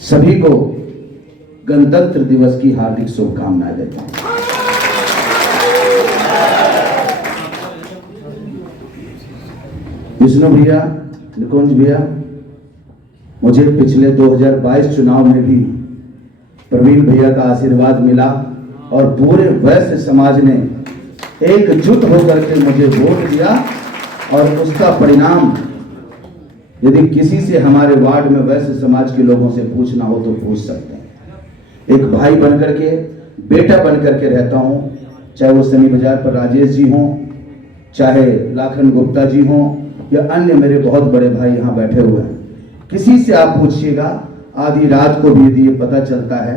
सभी को गणतंत्र दिवस की हार्दिक शुभकामनाएं देता हूं। विष्णु भैया, निकुंज भैया, मुझे पिछले 2022 चुनाव में भी प्रवीण भैया का आशीर्वाद मिला और पूरे वैश्य समाज ने एकजुट होकर के मुझे वोट दिया और उसका परिणाम यदि किसी से हमारे वार्ड में वैश्य समाज के लोगों से पूछना हो तो पूछ सकते हैं। एक भाई बनकर के, बेटा बनकर के रहता हूं, चाहे वो शनि बाजार पर राजेश जी हों, चाहे लाखन गुप्ता जी हों या अन्य मेरे बहुत बड़े भाई यहाँ बैठे हुए हैं। किसी से आप पूछिएगा, आधी रात को भी यदि ये पता चलता है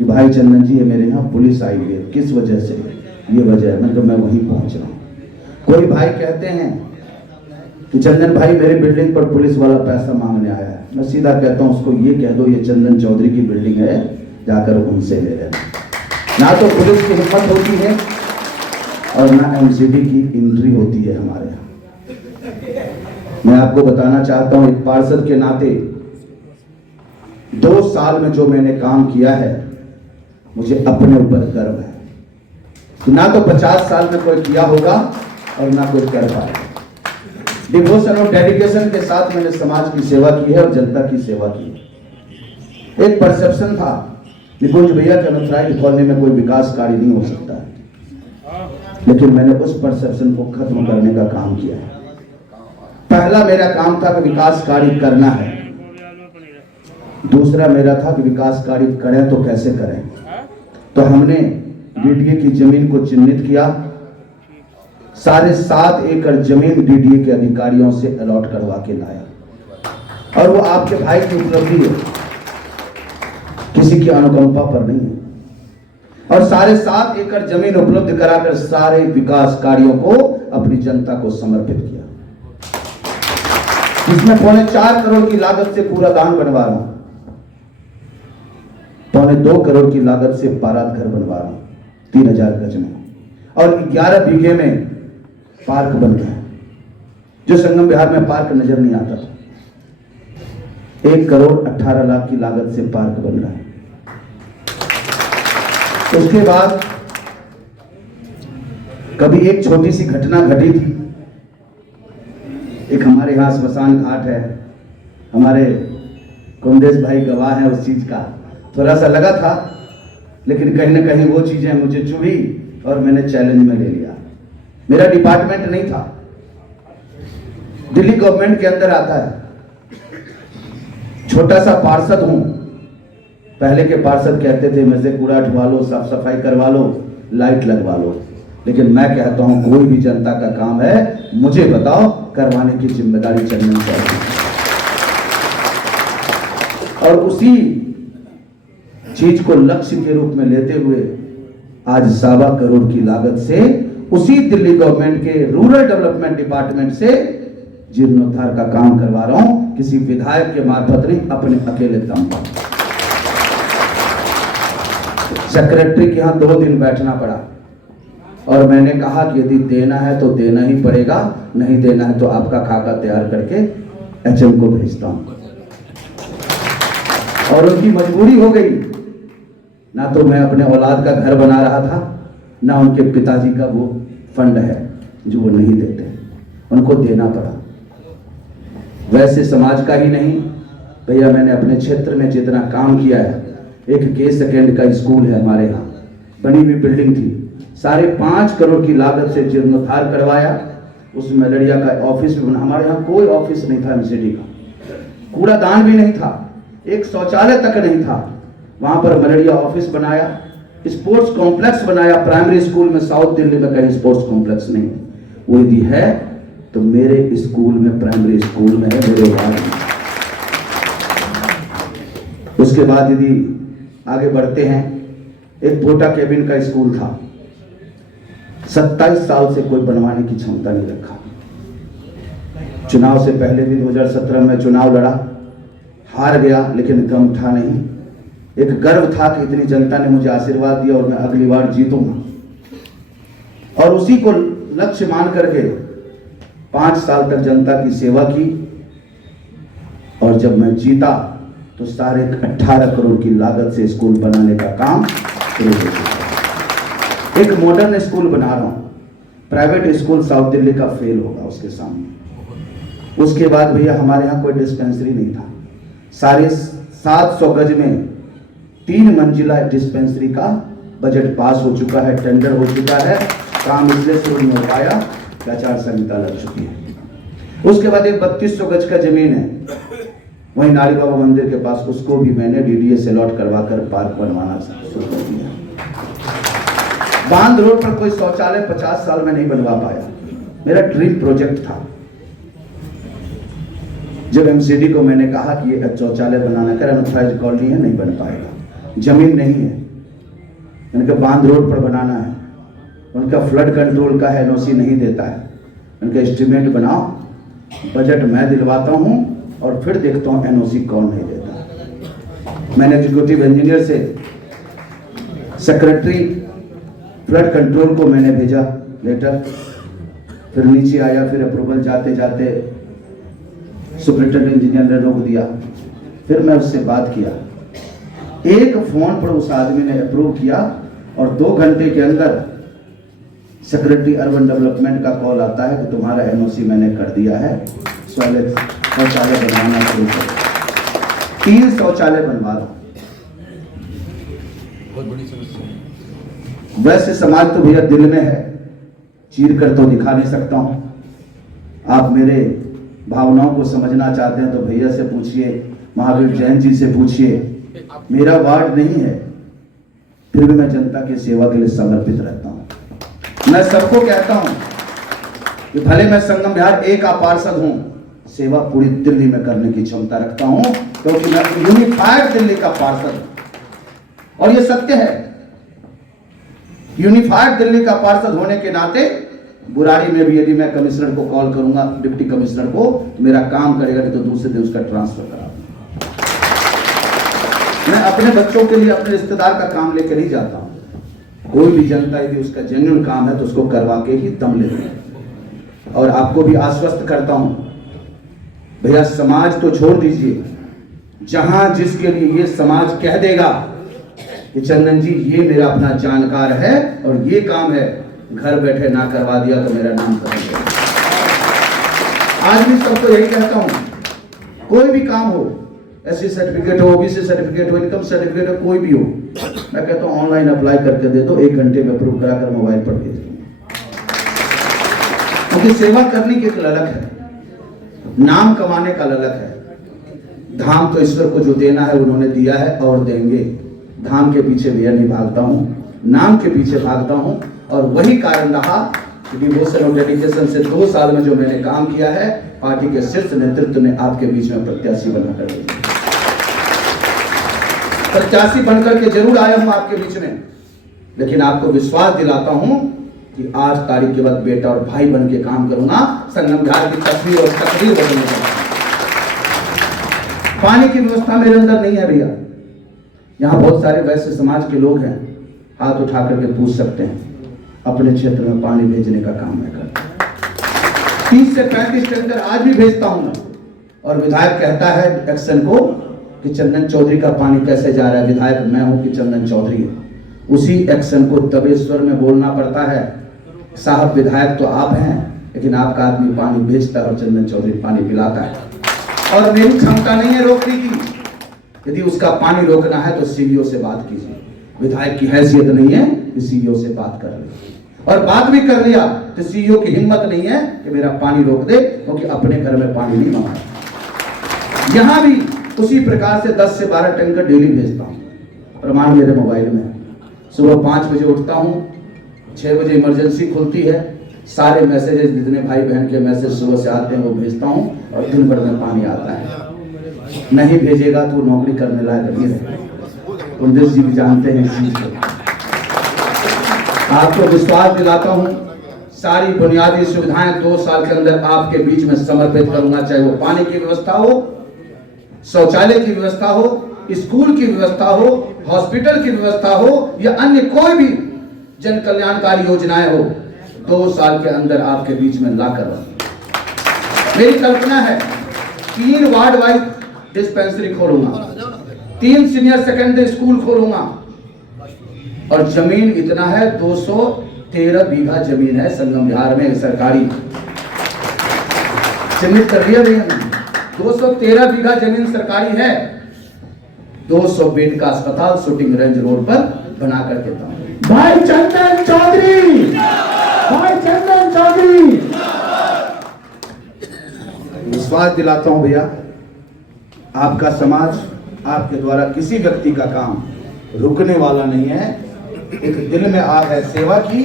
कि भाई चंदन जी है मेरे यहाँ पुलिस आई हुई है, किस वजह से, ये वजह है, मतलब मैं वहीं पहुंच रहा हूँ। कोई भाई कहते हैं कि चंदन भाई मेरे बिल्डिंग पर पुलिस वाला पैसा मांगने आया है, मैं सीधा कहता हूँ उसको ये कह दो ये चंदन चौधरी की बिल्डिंग है, जाकर उनसे ले लेना। ना तो पुलिस की हिम्मत होती है और ना एमसीडी की एंट्री होती है हमारे यहाँ। मैं आपको बताना चाहता हूं एक पार्षद के नाते 2 साल में जो मैंने काम किया है मुझे अपने ऊपर गर्व है कि ना तो 50 साल में कोई किया होगा और ना कोई कर पाएगा। डिवोशन और डेडिकेशन के साथ मैंने समाज की सेवा की है और जनता की सेवा की है। एक परसेप्शन था निकुंज भैया के अनुसार कॉलोनी में कोई विकास कार्य नहीं हो सकता है, लेकिन मैंने उस परसेप्शन को खत्म करने का काम किया है। पहला मेरा काम था कि विकास कार्य करना है, दूसरा मेरा था कि विकास कार्य करें तो कैसे करें। तो हमने डीडीए की जमीन को चिन्हित किया, 7.5 एकड़ जमीन डीडीए के अधिकारियों से अलॉट करवा के लाया और वो आपके भाई की उपलब्धि है, किसी की अनुकंपा पर नहीं है। और 7.5 एकड़ जमीन उपलब्ध कराकर सारे विकास कार्यों को अपनी जनता को समर्पित किया, जिसमें 4.25 करोड़ की लागत से कूड़ादान बनवा रहा हूं, 2.25 करोड़ की लागत से बारात घर बनवा रहा हूं 3000 गज में, और 11 बीघे में पार्क बन गया है जो संगम बिहार में पार्क नजर नहीं आता था। 1 करोड़ 18 लाख की लागत से पार्क बन रहा है। उसके बाद कभी एक छोटी सी घटना घटी थी। एक हमारे यहाँ स्मशान घाट है, हमारे कुंदेश भाई गवाह हैं उस चीज का, थोड़ा सा लगा था, लेकिन कहीं ना कहीं वो चीजें मुझे चुभी और मैंने चैलेंज में ले लिया। मेरा डिपार्टमेंट नहीं था, दिल्ली गवर्नमेंट के अंदर आता है, छोटा सा पार्षद हूं। पहले के पार्षद कहते थे मुझसे कूड़ा उठवा लो, साफ सफाई करवा लो, लाइट लगवा लो, लेकिन मैं कहता हूं कोई भी जनता का काम है मुझे बताओ, करवाने की जिम्मेदारी चलनी चाहिए। और उसी चीज को लक्ष्य के रूप में लेते हुए आज 2.25 करोड़ की लागत से उसी दिल्ली गवर्नमेंट के रूरल डेवलपमेंट डिपार्टमेंट से जीर्णोद्धार का काम करवा रहा हूं, किसी विधायक के मार्फत नहीं, अपने अकेले दम पर। सेक्रेटरी के यहां 2 दिन बैठना पड़ा और मैंने कहा कि यदि देना है तो देना ही पड़ेगा, नहीं देना है तो आपका खाका तैयार करके एचएम को भेजता हूं। और उनकी मजबूरी हो गई, ना तो मैं अपने औलाद का घर बना रहा था, ना उनके पिताजी का वो फंड है जो वो नहीं देते, उनको देना पड़ा। वैसे समाज का ही नहीं भैया, मैंने अपने क्षेत्र में जितना काम किया है, एक के सेकेंड का स्कूल है हमारे यहाँ, बनी हुई बिल्डिंग थी, 5.5 करोड़ की लागत से जीर्णोद्धार करवाया, उसमें लड़िया का ऑफिस भी बना। हमारे यहाँ कोई ऑफिस नहीं था एमसीडी का, कूड़ादान भी नहीं था, एक शौचालय तक नहीं था, वहां पर मलड़िया ऑफिस बनाया, स्पोर्ट्स कॉम्प्लेक्स बनाया। प्राइमरी स्कूल में साउथ दिल्ली में कहीं स्पोर्ट्स कॉम्प्लेक्स नहीं है, वो यदि है तो मेरे स्कूल में, प्राइमरी स्कूल में है, मेरे वार्ड में। उसके बाद यदि आगे बढ़ते हैं, एक पोटा केबिन का स्कूल था, 27 साल से कोई बनवाने की क्षमता नहीं रखा। चुनाव से पहले भी 2017 में चुनाव लड़ा, हार गया, लेकिन गम था नहीं। एक गर्व था कि इतनी जनता ने मुझे आशीर्वाद दिया और मैं अगली बार जीतूंगा। और उसी को लक्ष्य मान करके 5 साल तक जनता की सेवा की, और जब मैं जीता तो 18.5 करोड़ की लागत से स्कूल बनाने का काम शुरू हो चुका है। एक मॉडर्न स्कूल बना रहा हूँ, प्राइवेट स्कूल साउथ दिल्ली का फेल होगा उसके सामने। उसके बाद भैया हमारे यहाँ कोई डिस्पेंसरी नहीं था, 750 गज में 3 मंजिला डिस्पेंसरी का बजट पास हो चुका है, टेंडर हो चुका है, काम इसलिए शुरू नहीं हो पाया कि आचार संहिता लग चुकी है। उसके बाद एक 3200 गज का जमीन है वहीं नारी बाबा मंदिर के पास, उसको भी मैंने डीडीए से अलॉट करवाकर पार्क बनवाना शुरू कर दिया। बांध रोड पर कोई शौचालय 50 साल में नहीं बनवा पाया, मेरा ड्रीम प्रोजेक्ट था। जब एमसीडी को मैंने कहा कि ये शौचालय बनाना, कर अनऑथराइज्ड कॉलोनी है, नहीं बन पाएगा, जमीन नहीं है। उनका बांध रोड पर बनाना है, उनका फ्लड कंट्रोल का एनओसी नहीं देता है, उनका एस्टिमेट बनाओ, बजट मैं दिलवाता हूं और फिर देखता हूं एनओसी कौन नहीं देता। मैंने एग्जीक्यूटिव इंजीनियर से सेक्रेटरी फ्लड कंट्रोल को मैंने भेजा लेटर, फिर नीचे आया, फिर अप्रूवल जाते जाते सुपरिटेंडेंट इंजीनियर ने रोक दिया। फिर मैं उससे बात किया, एक फोन पर उस आदमी ने अप्रूव किया और 2 घंटे के अंदर सेक्रेटरी अर्बन डेवलपमेंट का कॉल आता है कि तुम्हारा एनओसी मैंने कर दिया है, शौचालय बनवाना शुरू करो। 3 शौचालय बनवा दो। बहुत बड़ी समस्या। वैसे समाज तो भैया दिल में है, चीर कर तो दिखा नहीं सकता हूं। आप मेरे भावनाओं को समझना चाहते हैं तो भैया से पूछिए, महावीर जैन जी से पूछिए। मेरा वार्ड नहीं है, फिर भी मैं जनता की सेवा के लिए समर्पित रहता हूं। मैं सबको कहता हूं कि भले मैं संगम बिहार एक पार्षद हूं, सेवा पूरी दिल्ली में करने की क्षमता रखता हूं, क्योंकि मैं यूनिफाइड दिल्ली का पार्षद हूं। और यह सत्य है, यूनिफाइड दिल्ली का पार्षद होने के नाते बुराड़ी में भी यदि मैं कमिश्नर को कॉल करूंगा, डिप्टी कमिश्नर को, तो मेरा काम करेगा, नहीं तो दूसरे दिन उसका ट्रांसफर करा। मैं अपने बच्चों के लिए अपने रिश्तेदार का काम लेकर ही जाता हूं। कोई भी जनता यदि उसका जेन्युइन काम है तो उसको करवा के ही दम लेते हैं। और आपको भी आश्वस्त करता हूं भैया, समाज तो छोड़ दीजिए, जहां जिसके लिए ये समाज कह देगा कि चंदन जी ये मेरा अपना जानकार है और ये काम है, घर बैठे ना करवा दिया तो मेरा नाम कर दिया। आज भी सबको यही कहता हूं, कोई भी काम हो, एससी सर्टिफिकेट हो, ओबीसी सर्टिफिकेट हो, इनकम सर्टिफिकेट हो, कोई भी हो, मैं कहता हूं ऑनलाइन अप्लाई करके दे दो, 1 घंटे में अप्रूव कराकर मोबाइल पर भेज दूंगा। क्योंकि सेवा करने की एक ललक है, नाम कमाने का ललक है। धाम तो ईश्वर को जो देना है उन्होंने दिया है और देंगे। धाम के पीछे भैया नहीं भागता हूं, नाम के पीछे भागता हूं। और वही कारण रहा कि डिवोशन और डेडिकेशन से 2 साल में जो मैंने काम किया है, पार्टी के शीर्ष नेतृत्व ने आपके बीच में प्रत्याशी बनाकर दिया। प्रत्याशी बनकर के जरूर आया हूं आपके बीच में, लेकिन आपको विश्वास दिलाता हूं कि आज तारीख के बाद बेटा और भाई बन के काम करूंगा, संगम बिहार की तस्वीर और तकदीर बदलने का। पानी की व्यवस्था मेरे अंदर नहीं है भैया। यहाँ बहुत सारे वैश्य समाज के लोग हैं, हाथ उठा करके पूछ सकते हैं, अपने क्षेत्र में पानी भेजने का काम मैं करता हूं। 30 से 35 टैंकर आज भी भेजता हूं मैं। और विधायक कहता है एक्शन को कि चंदन चौधरी का पानी कैसे जा रहा है, विधायक मैं हूं कि चंदन चौधरी है। उसी एक्शन को दबेश्वर में बोलना पड़ता है, साहब विधायक तो आप हैं, लेकिन आपका आदमी पानी भेजता है और चंदन चौधरी पानी पिलाता है। और मेरी क्षमता नहीं है रोकने की, यदि उसका पानी रोकना है तो सीईओ से बात कीजिए। विधायक की हैसियत नहीं है कि सीईओ से बात कर ले, और बात भी कर लिया तो सीईओ की हिम्मत नहीं है कि मेरा पानी रोक दे, क्योंकि अपने घर में पानी नहीं मंगाया। यहां भी उसी प्रकार से 10 से 12 टैंकर डेली भेजता हूं, प्रमाण मेरे मोबाइल में। सुबह 5 बजे उठता हूं, 6 बजे इमरजेंसी खुलती है, सारे मैसेजेस जितने भाई बहन के मैसेज सुबह से आते हैं वो भेजता हूं, और दिन भर में पानी आता है। नहीं भेजेगा तो नौकरी करने लायक नहीं है, उन्देश जी भी जानते हैं इस चीज को। आपको विश्वास दिलाता हूं, सारी बुनियादी सुविधाएं 2 साल के अंदर आपके बीच में समर्पित करूंगा, चाहे वो पानी की व्यवस्था हो, शौचालय की व्यवस्था हो, स्कूल की व्यवस्था हो, हॉस्पिटल की व्यवस्था हो, या अन्य कोई भी जन कल्याणकारी योजनाएं हो, 2 साल के अंदर आपके बीच में लाकर मेरी कल्पना है 3 वार्ड वाइज डिस्पेंसरी खोलूंगा। 3 सीनियर सेकेंडरी स्कूल खोलूंगा। और जमीन इतना है, 213 बीघा जमीन है संगम विहार में सरकारी, चिन्हित कर लिया भैया। 213 बीघा जमीन सरकारी है। 200 बेड का अस्पताल शूटिंग रेंज रोड पर बना कर देता हूं। भाई चंदन चौधरी, भाई चंदन चौधरी। विश्वास दिलाता हूं भैया, आपका समाज आपके द्वारा किसी व्यक्ति का काम रुकने वाला नहीं है। एक दिल में आग है सेवा की,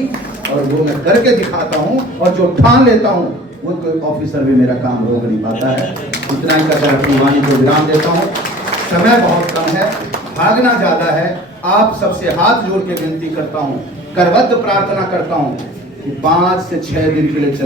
और वो मैं करके दिखाता हूं, और जो ठान लेता हूं वो कोई ऑफिसर भी मेरा काम रोक नहीं पाता है। इतना ही कहकर अपनी वाणी को विराम देता हूं। समय बहुत कम है, भागना ज्यादा है। आप सबसे हाथ जोड़ के विनती करता हूं, करबद्ध प्रार्थना करता हूं कि 5 से 6 दिन के लिए